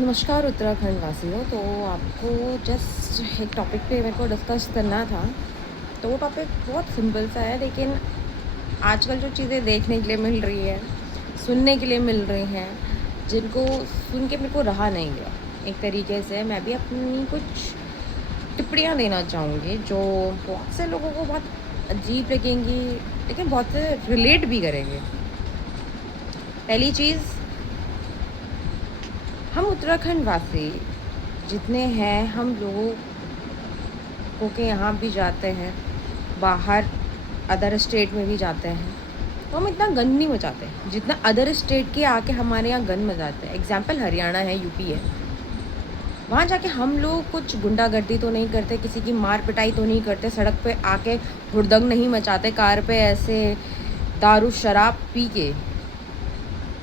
नमस्कार उत्तराखंड वासियों। तो आपको जस्ट एक टॉपिक पे मेरे को डिस्कस करना था। तो वो टॉपिक बहुत सिंपल सा है, लेकिन आजकल जो चीज़ें देखने के लिए मिल रही है, सुनने के लिए मिल रही हैं, जिनको सुन के मेरे को रहा नहीं गया। एक तरीके से मैं भी अपनी कुछ टिप्पणियाँ देना चाहूँगी जो बहुत से लोगों को बहुत अजीब लगेंगी, लेकिन बहुत से रिलेट भी करेंगे। पहली चीज़, हम उत्तराखंड वासी जितने हैं, हम लोगों को के यहाँ भी जाते हैं, बाहर अदर स्टेट में भी जाते हैं, तो हम इतना गंद नहीं मचाते जितना अदर स्टेट के आके हमारे यहाँ गंद मचाते हैं। एग्जाम्पल हरियाणा है, यूपी है। वहाँ जाके हम लोग कुछ गुंडागर्दी तो नहीं करते, किसी की मार पिटाई तो नहीं करते, सड़क पे आके हुड़दंग नहीं मचाते, कार पे ऐसे दारू शराब पी के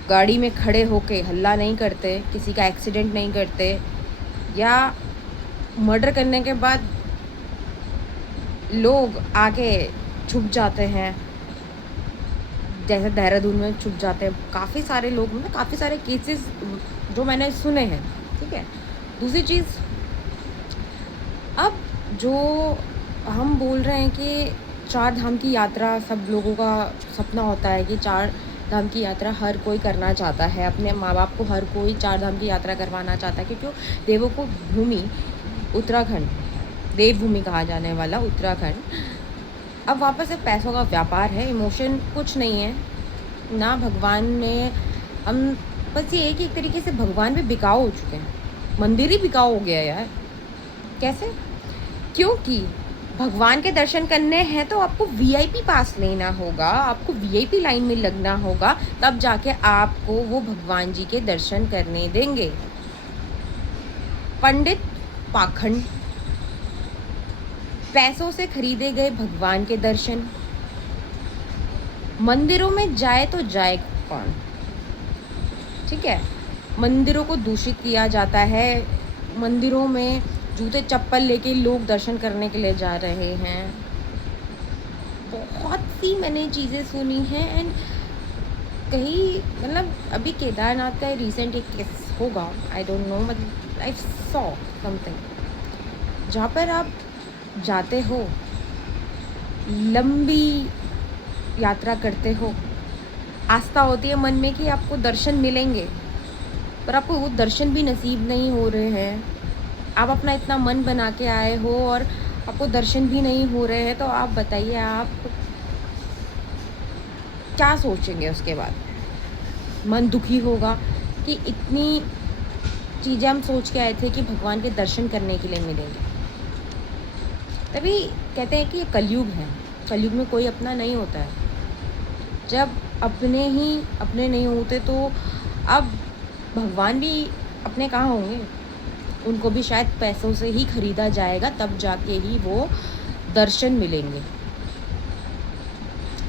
गाड़ी में खड़े होके हल्ला नहीं करते, किसी का एक्सीडेंट नहीं करते, या मर्डर करने के बाद लोग आके छुप जाते हैं, जैसे देहरादून में छुप जाते हैं काफ़ी सारे लोग। मतलब काफ़ी सारे केसेस जो मैंने सुने हैं, ठीक है। दूसरी चीज़, अब जो हम बोल रहे हैं कि चार धाम की यात्रा सब लोगों का सपना होता है कि चार धाम की यात्रा हर कोई करना चाहता है, अपने माँ बाप को हर कोई चार धाम की यात्रा करवाना चाहता है, क्योंकि देवों को भूमि उत्तराखंड, देवभूमि कहा जाने वाला उत्तराखंड अब वापस से पैसों का व्यापार है, इमोशन कुछ नहीं है ना। भगवान में हम बस ये है कि एक तरीके से भगवान भी बिकाऊ हो चुके हैं, मंदिर ही बिकाऊ हो गया यार। कैसे? क्योंकि भगवान के दर्शन करने हैं तो आपको वीआईपी पास लेना होगा, आपको वीआईपी लाइन में लगना होगा, तब जाके आपको वो भगवान जी के दर्शन करने देंगे। पंडित पाखंड, पैसों से खरीदे गए भगवान के दर्शन। मंदिरों में जाए तो जाए कौन? ठीक है, मंदिरों को दूषित किया जाता है, मंदिरों में जूते चप्पल लेके लोग दर्शन करने के लिए जा रहे हैं। बहुत सी मैंने चीज़ें सुनी हैं। एंड कहीं मतलब अभी केदारनाथ का रिसेंट एक केस होगा, आई डोंट नो, मतलब आई सॉ समथिंग जहाँ पर आप जाते हो, लंबी यात्रा करते हो, आस्था होती है मन में कि आपको दर्शन मिलेंगे, पर आपको वो दर्शन भी नसीब नहीं हो रहे हैं। आप अपना इतना मन बना के आए हो और आपको दर्शन भी नहीं हो रहे हैं, तो आप बताइए आप क्या सोचेंगे उसके बाद? मन दुखी होगा कि इतनी चीज़ें हम सोच के आए थे कि भगवान के दर्शन करने के लिए मिलेंगे। तभी कहते हैं कि ये कलयुग है, कलयुग में कोई अपना नहीं होता है। जब अपने ही अपने नहीं होते तो अब भगवान भी अपने कहाँ होंगे? उनको भी शायद पैसों से ही ख़रीदा जाएगा, तब जाके ही वो दर्शन मिलेंगे।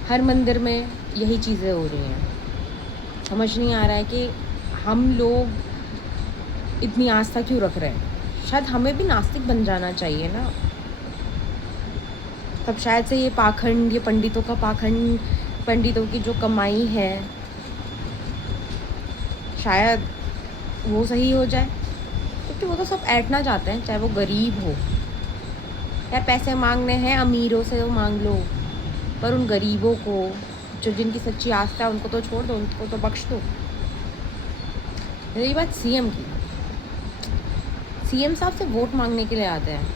हर मंदिर में यही चीज़ें हो रही हैं। समझ नहीं आ रहा है कि हम लोग इतनी आस्था क्यों रख रहे हैं। शायद हमें भी नास्तिक बन जाना चाहिए ना, तब शायद से ये पाखंड, ये पंडितों का पाखंड, पंडितों की जो कमाई है, शायद वो सही हो जाए। क्योंकि वो तो सब ऐंठना चाहते हैं, चाहे वो गरीब हो। यार पैसे मांगने हैं, अमीरों से वो मांग लो, पर उन गरीबों को, जो जिनकी सच्ची आस्था है, उनको तो छोड़ दो, उनको तो बख्श दो। रही बात सीएम की, सीएम साहब से वोट मांगने के लिए आते हैं,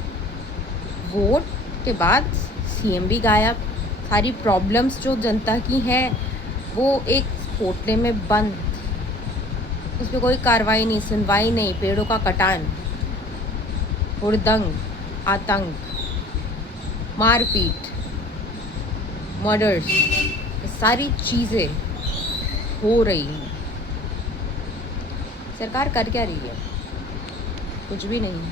वोट के बाद सीएम भी गायब। सारी प्रॉब्लम्स जो जनता की हैं वो एक कोटले में बंद, उस पर कोई कार्रवाई नहीं, सुनवाई नहीं, पेड़ों का कटान, हुड़दंग, आतंक, मारपीट, मर्डर्स, सारी चीज़ें हो रही हैं। सरकार कर क्या रही है? कुछ भी नहीं।